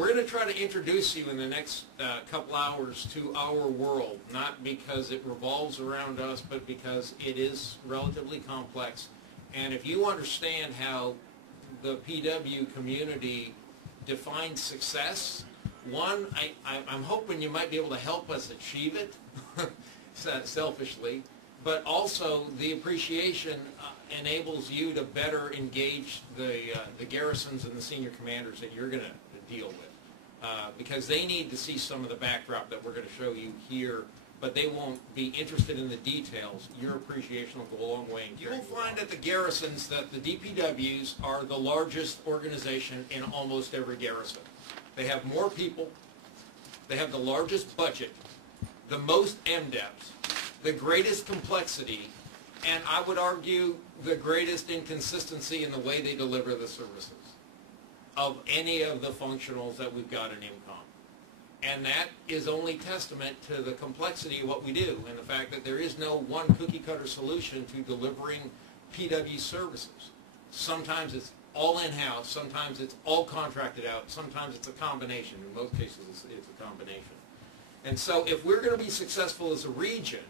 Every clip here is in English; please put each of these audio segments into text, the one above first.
We're going to try to introduce you in the next couple hours to our world, not because it revolves around us, but because it is relatively complex. And if you understand how the PW community defines success, one, I'm hoping you might be able to help us achieve it, selfishly, but also the appreciation enables you to better engage the garrisons and the senior commanders that you're going to deal with, because they need to see some of the backdrop that we're going to show you here, but they won't be interested in the details. Your appreciation will go a long way. You will find at the garrisons that the DPWs are the largest organization in almost every garrison. They have more people, they have the largest budget, the most MDEPs, the greatest complexity, and I would argue the greatest inconsistency in the way they deliver the services of any of the functionals that we've got in IMCOM. And that is only testament to the complexity of what we do and the fact that there is no one cookie-cutter solution to delivering PW services. Sometimes it's all in-house, sometimes it's all contracted out, sometimes it's a combination. In most cases, it's a combination. And so if we're going to be successful as a region,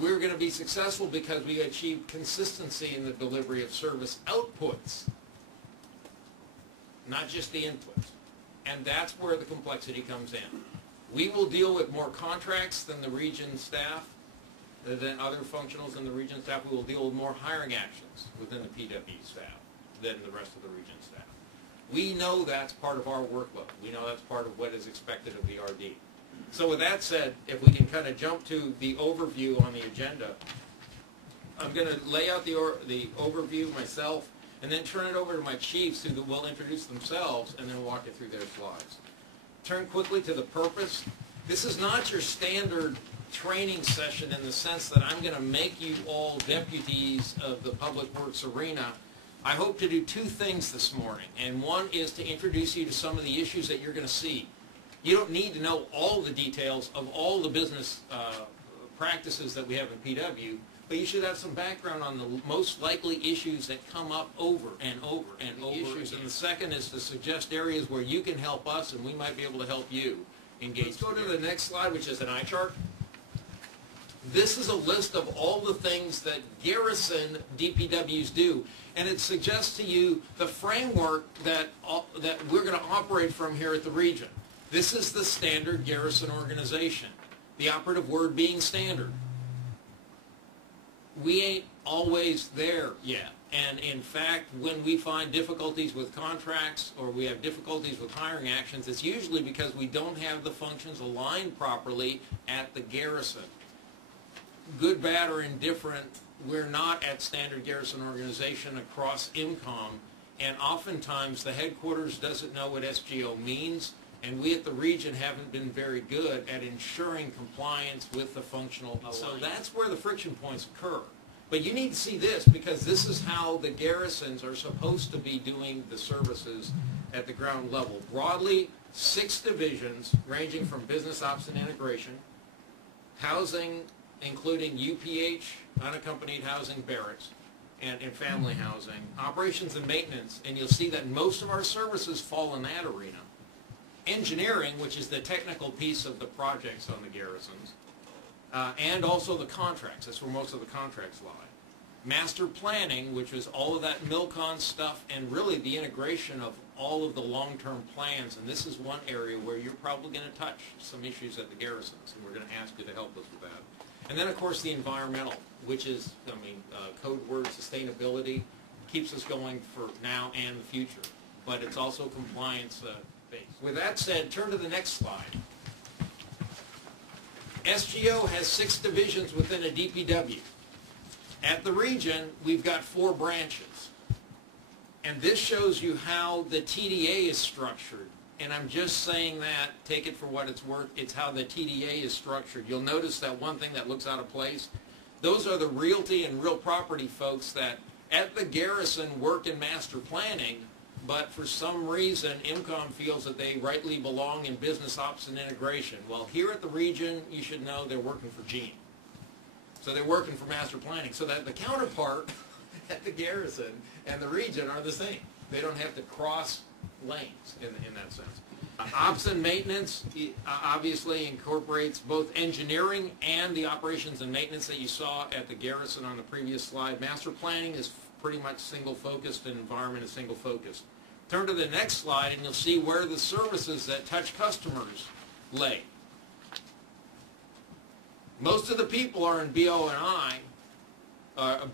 we're going to be successful because we achieve consistency in the delivery of service outputs, not just the inputs. And that's where the complexity comes in. We will deal with more contracts than the region staff, than other functionals in the region staff. We will deal with more hiring actions within the PW staff than the rest of the region staff. We know that's part of our workload. We know that's part of what is expected of the RD. So with that said, if we can kind of jump to the overview on the agenda, I'm going to lay out the overview myself and then turn it over to my chiefs who will introduce themselves and then walk you through their slides. Turn quickly to the purpose. This is not your standard training session in the sense that I'm going to make you all deputies of the public works arena. I hope to do two things this morning, and one is to introduce you to some of the issues that you're going to see. You don't need to know all the details of all the business practices that we have in PW, but you should have some background on the most likely issues that come up over and over and over issues. And the second is to suggest areas where you can help us and we might be able to help you engage. Let's go to the next slide, which is an eye chart. This is a list of all the things that garrison DPWs do, and it suggests to you the framework that we're going to operate from here at the region. This is the standard garrison organization, the operative word being standard. We ain't always there yet, and in fact, when we find difficulties with contracts or we have difficulties with hiring actions, it's usually because we don't have the functions aligned properly at the garrison. Good, bad, or indifferent, we're not at standard garrison organization across IMCOM, and oftentimes the headquarters doesn't know what SGO means, and we at the region haven't been very good at ensuring compliance with the functional alignment. So that's where the friction points occur. But you need to see this because this is how the garrisons are supposed to be doing the services at the ground level. Broadly, 6 divisions ranging from business ops and integration, housing, including UPH, unaccompanied housing, barracks, and family housing, operations and maintenance, and you'll see that most of our services fall in that arena. Engineering, which is the technical piece of the projects on the garrisons, and also the contracts. That's where most of the contracts lie. Master planning, which is all of that MILCON stuff, and really the integration of all of the long-term plans, and this is one area where you're probably going to touch some issues at the garrisons, and we're going to ask you to help us with that. And then, of course, the environmental, which is, code word sustainability, keeps us going for now and the future, but it's also compliance based. With that said, turn to the next slide. SGO has 6 divisions within a DPW. At the region, we've got 4 branches. And this shows you how the TDA is structured. And I'm just saying that, take it for what it's worth, it's how the TDA is structured. You'll notice that one thing that looks out of place, those are the realty and real property folks that at the garrison work in master planning, but for some reason IMCOM feels that they rightly belong in business ops and integration. Well, here at the region, you should know they're working for Gene. So they're working for master planning. So that the counterpart at the garrison and the region are the same. They don't have to cross lanes in that sense. Ops and maintenance obviously incorporates both engineering and the operations and maintenance that you saw at the Garrison on the previous slide. Master planning is pretty much single-focused and environment is single-focused. Turn to the next slide and you'll see where the services that touch customers lay. Most of the people are in BO&I,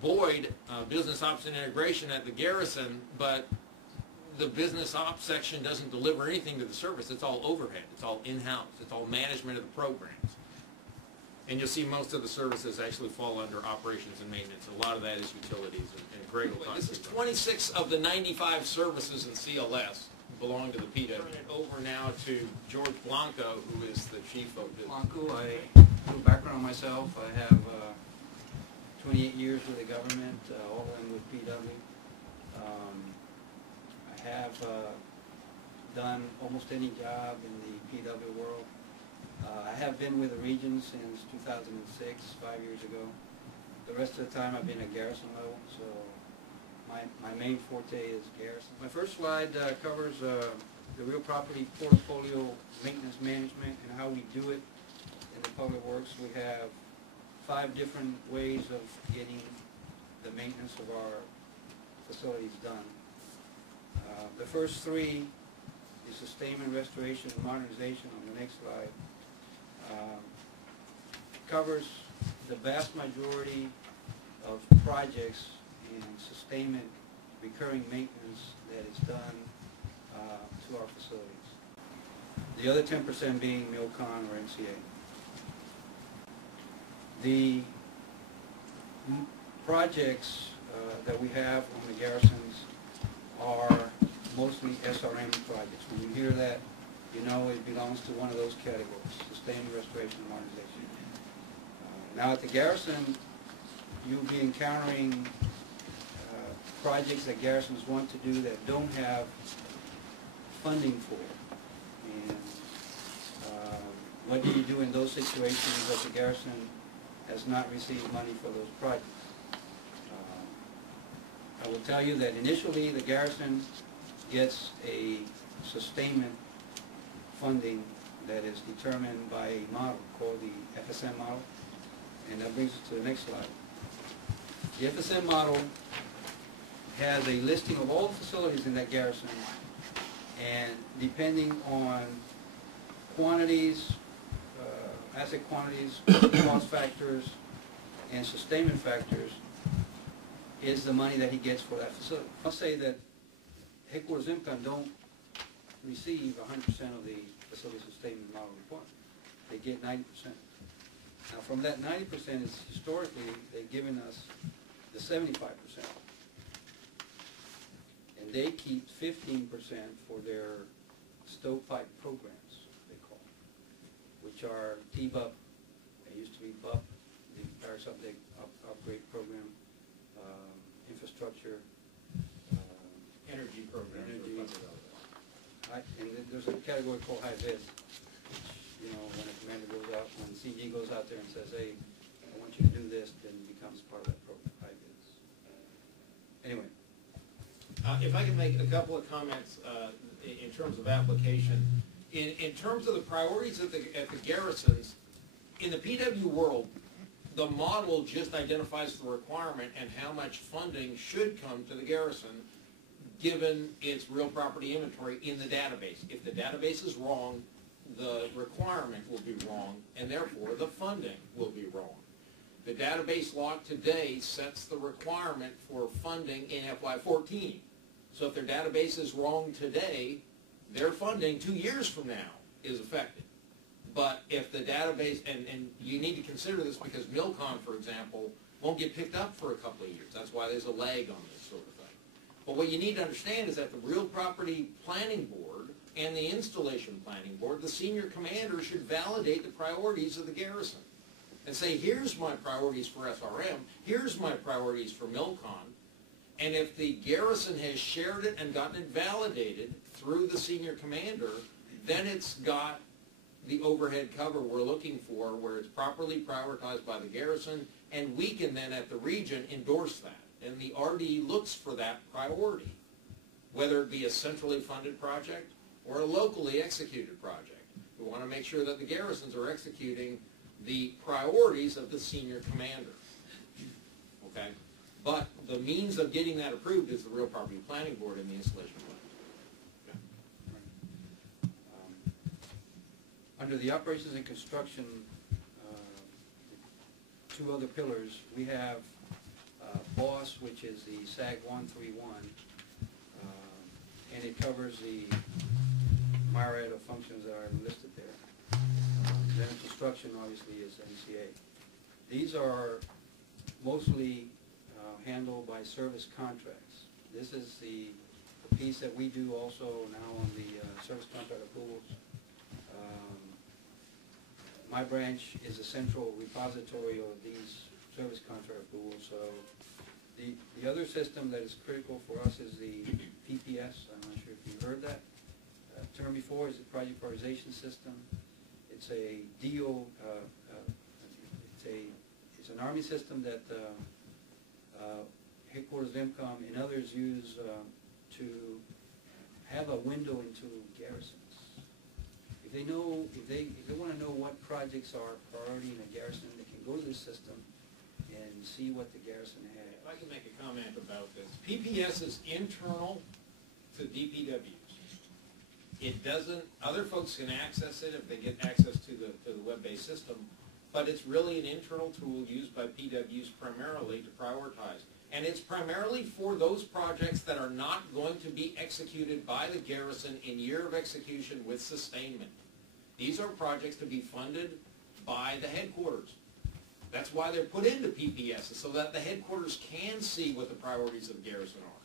Boyd, Business Ops and Integration at the Garrison, but the business ops section doesn't deliver anything to the service. It's all overhead. It's all in-house. It's all management of the programs. And you'll see most of the services actually fall under operations and maintenance. A lot of that is utilities and Greg will talk. This is 26 of the 95 services in CLS belong to the PW. Turn it over now to George Blanco, who is the chief of business. Blanco, a little background on myself. I have 28 years with the government, all of them with PW. I have done almost any job in the PW world. I have been with the region since 2006, 5 years ago. The rest of the time I've been at Garrison level, so my main forte is Garrison. My first slide covers the real property portfolio maintenance management and how we do it in the public works. We have 5 different ways of getting the maintenance of our facilities done. The first 3 is sustainment, restoration, and modernization on the next slide. Covers the vast majority of projects in sustainment, recurring maintenance that is done to our facilities. The other 10% being MILCON or NCA. The projects that we have on the Garrisons are mostly SRM projects. When you hear that, you know it belongs to one of those categories, sustainment, restoration, and modernization. Now at the Garrison, you'll be encountering projects that Garrisons want to do that don't have funding for. And what do you do in those situations that the Garrison has not received money for those projects? I will tell you that initially the Garrison gets a sustainment funding that is determined by a model called the FSM model, and that brings us to the next slide. The FSM model has a listing of all the facilities in that Garrison, and depending on quantities, asset quantities, cost factors, and sustainment factors, is the money that he gets for that facility. I'll say that headquarters IMCON don't receive 100% of the facility sustainment model report. They get 90%. Now from that 90%, is historically they've given us the 75%. And they keep 15% for their stovepipe programs, they call them, which are TBUP, they used to be BUP, the Paris Upgrade Program, infrastructure, energy programs. And there's a category called high vis, which, you know, when a commander goes out, when CG goes out there and says, hey, I want you to do this, then it becomes part of that program, high vis. Anyway. If I can make a couple of comments in terms of application. In terms of the priorities at the Garrisons, in the PW world, the model just identifies the requirement and how much funding should come to the Garrison given its real property inventory in the database. If the database is wrong, the requirement will be wrong, and therefore the funding will be wrong. The database log today sets the requirement for funding in FY14. So if their database is wrong today, their funding 2 years from now is affected. But if the database, and you need to consider this because MILCON, for example, won't get picked up for a couple of years. That's why there's a lag on this sort of thing. But what you need to understand is that the Real Property Planning Board and the Installation Planning Board, the senior commander should validate the priorities of the Garrison and say, here's my priorities for SRM, here's my priorities for MILCON, and if the Garrison has shared it and gotten it validated through the senior commander, then it's got the overhead cover we're looking for, where it's properly prioritized by the Garrison, and we can then at the region endorse that. And the RD looks for that priority. whether it be a centrally funded project or a locally executed project. We want to make sure that the garrisons are executing the priorities of the senior commander. Okay? But the means of getting that approved is the real property planning board and the installation plan. Okay. Under the operations and construction, two other pillars, we have BOSS, which is the SAG 131, and it covers the myriad of functions that are listed there. Then construction, obviously, is NCA. These are mostly handled by service contracts. This is the piece that we do also now on the service contract approvals. My branch is a central repository of these service contract approvals. So the other system that is critical for us is the PPS. I'm not sure if you've heard that term before. It's a project prioritization system. It's a deal. It's an Army system that headquarters of IMCOM and others use to have a window into garrisons. If they want to know what projects are priority in a garrison, they can go to this system and see what the garrison has. If I can make a comment about this. PPS is internal to DPWs. It doesn't, other folks can access it if they get access to the web-based system, but it's really an internal tool used by PWs primarily to prioritize. And it's primarily for those projects that are not going to be executed by the garrison in year of execution with sustainment. These are projects to be funded by the headquarters. That's why they're put into PPS, so that the headquarters can see what the priorities of the garrison are.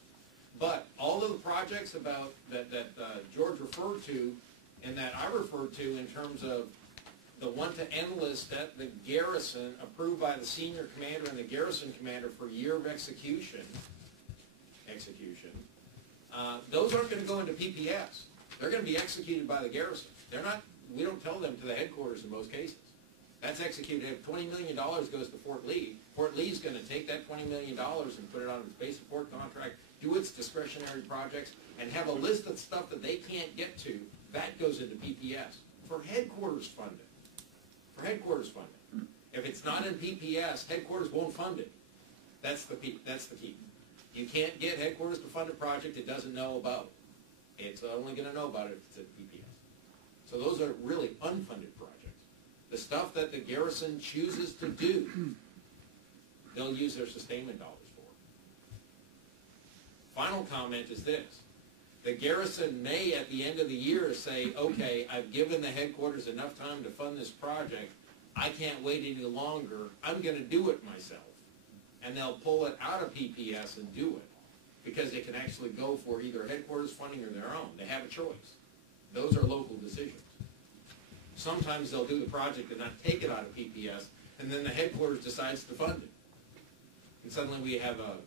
But all of the projects that George referred to and that I referred to in terms of the one-to-end list that the garrison approved by the senior commander and the garrison commander for year of execution, those aren't going to go into PPS. They're going to be executed by the garrison. They're not. We don't tell them to the headquarters in most cases. That's executed. If $20 million goes to Fort Lee, Fort Lee's going to take that $20 million and put it on its base support contract, do its discretionary projects, and have a list of stuff that they can't get to. That goes into PPS for headquarters funding. For headquarters funding. If it's not in PPS, headquarters won't fund it. That's the key. You can't get headquarters to fund a project it doesn't know about. It's only going to know about it if it's at PPS. So those are really unfunded projects. The stuff that the garrison chooses to do, they'll use their sustainment dollars for. Final comment is this. The garrison may, at the end of the year, say, okay, I've given the headquarters enough time to fund this project. I can't wait any longer. I'm going to do it myself. And they'll pull it out of PPS and do it because they can actually go for either headquarters funding or their own. They have a choice. Those are local decisions. Sometimes they'll do the project and not take it out of PPS, and then the headquarters decides to fund it. And suddenly we have a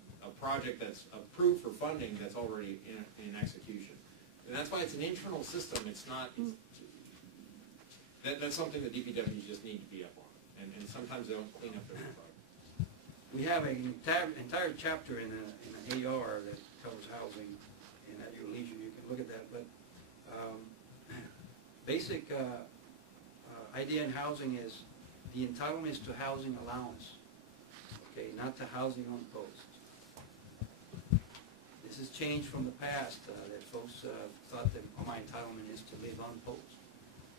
project that's approved for funding that's already in execution. And that's why it's an internal system. It's not, that's something that DPWs just need to be up on. And sometimes they don't clean up their project. We have an entire chapter in an AR that covers housing, and at your leisure you can look at that. But basic idea in housing is the entitlements to housing allowance, okay, not to housing on post. This has changed from the past that folks thought that my entitlement is to live on post.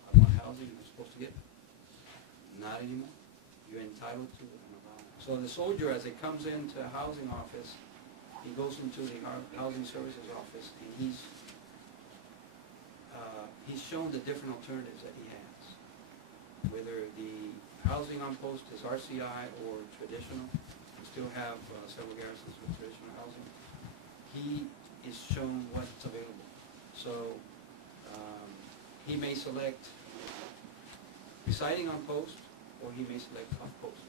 I want housing, I'm supposed to get it. Not anymore. You're entitled to it. So the soldier, as he comes into a housing office, he goes into the housing services office, and he's shown the different alternatives that he has. Whether the housing on post is RCI or traditional, we still have several garrisons with traditional housing. He is shown what's available. So he may select residing on post, or he may select off post.